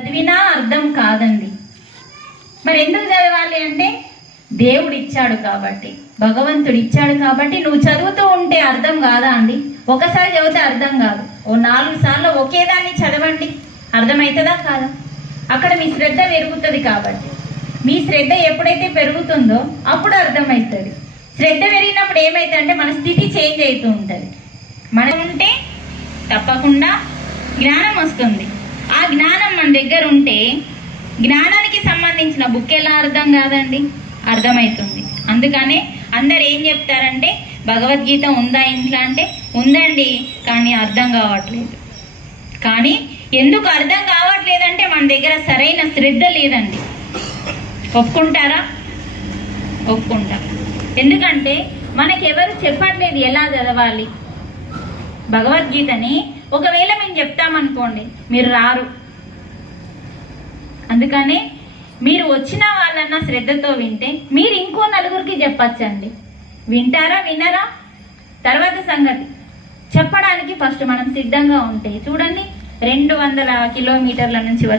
చదివినా అర్థం కాదండి. మరి ఎందుకు చదవాలి అంటే దేవుడు ఇచ్చాడు కాబట్టి భగవంతుడు ఇచ్చాడు కాబట్టి నువ్వు చదువుతూ ఉంటే అర్థం కాదా అండి? ఒకసారి చదివితే అర్థం కాదు. ఓ నాలుగు సార్లు ఒకేదాన్ని చదవండి. అర్థమవుతుందా కాదా? అక్కడ మీ శ్రద్ధ పెరుగుతుంది కాబట్టి. మీ శ్రద్ధ ఎప్పుడైతే పెరుగుతుందో అప్పుడు అర్థమవుతుంది శ్రద్ధ పెరిగినప్పుడు ఏమైతుందంటే మన స్థితి చేంజ్ అవుతూ ఉంటుంది. మనం ఉంటే తప్పకుండా జ్ఞానం వస్తుంది. ఆ జ్ఞానం మన దగ్గర ఉంటే జ్ఞానానికి సంబంధించిన బుక్ ఎలా అర్థం కాదండి? అర్థమవుతుంది అందుకనే అందరు ఏం చెప్తారంటే భగవద్గీత ఉందా ఇంట్లో అంటే ఉందండి కానీ అర్థం కావట్లేదు. కానీ ఎందుకు అర్థం కావట్లేదంటే మన దగ్గర సరైన శ్రద్ధ లేదండి. ఒప్పుకుంటారా? ఒప్పుకుంటా. ఎందుకంటే మనకి ఎవరు చెప్పట్లేదు ఎలా చదవాలి? భగవద్గీతని ఒకవేళ మేము చెప్తామనుకోండి మీరు రారు. అందుకనే మీరు వచ్చిన వాళ్ళన్న శ్రద్ధతో వింటే మీరు ఇంకో నలుగురికి చెప్పచ్చండి. వింటారా వినరా? తర్వాత సంగతి. చెప్పడానికి ఫస్ట్ మనం సిద్ధంగా ఉంటే చూడండి రెండు వందల కిలోమీటర్ల నుంచి వచ్చి